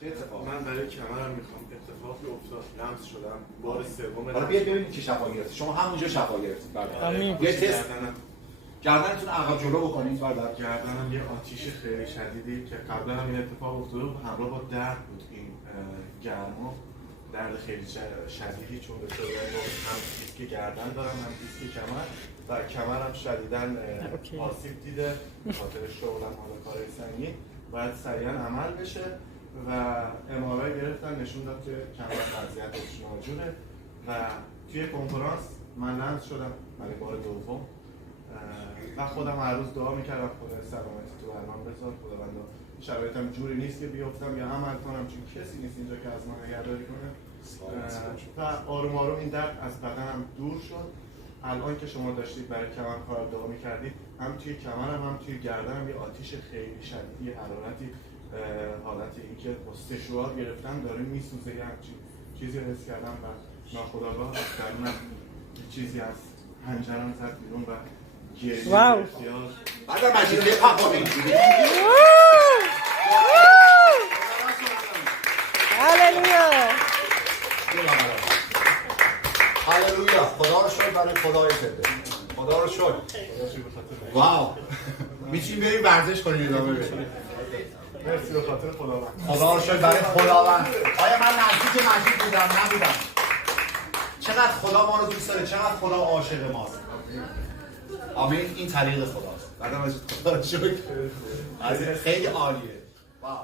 چه اتفاقی؟ من برای کمرم میخوام اتفاقی افتاد، لمس شدم بار سوم. حالا بیاید ببینید که شفا گرفتید. شما همونجا شفا گرفتید. بله. یه تست گردنتون عقب جلو بکنید. بله. گردنم یه آتیش خیلی شدیدی که قبلا هم این اتفاق افتاده بود، همراه با درد بود. این گرما درد خیلی شدیدی، چون به طور هم دیسک گردن دارم هم دیسک کمر و کمرم شدیداً آسیب دیده به خاطر شغلم، حالا کار سنگین باید سریعا عمل بشه و MRI گرفتن، نشون داد که کمر وضعیتش ناجوره و توی کنفرانس من لمس شدم برای بار دوم و خودم هر روز دعا میکردم خدا سلامتی تو برنامه بذار، خداوندا شرایطم جوری نیست که بیافتم یا عمل کنم، چون کسی نیست اینجا که از من نگهداری کنه و آروم آروم این درد از بدنم دور شد. الان که شما داشتید برای کمر کار دعا میکردید، هم توی کمرم هم توی گردنم یه آتیش خیلی شدیدی، حرارتی، حالت اینکه با سشوار گرفتم داره میسوزه، یه همچین چیزی حس کردم و ناخودآگاه از درونم چیزی از پنجرم زد بیرون و گریه اختیار. بعد مجید یه پاپا هللویا هللویا. خدا رو شکر برای خدای زنده. خدا رو شکر. واو. میتونیم بریم ورزش کنیم ادامه بدیم. مرسی به خاطر خداوند. خدا رو شکر برای خداوند. آیا من نزدیک مجید بودم؟ نبودم. چقدر خدا ما رو دوست داره، چقدر خدا عاشق ماست. آمین. این طریق خداست. بعد مجید خدا رو شکر. خیلی عالیه. واو.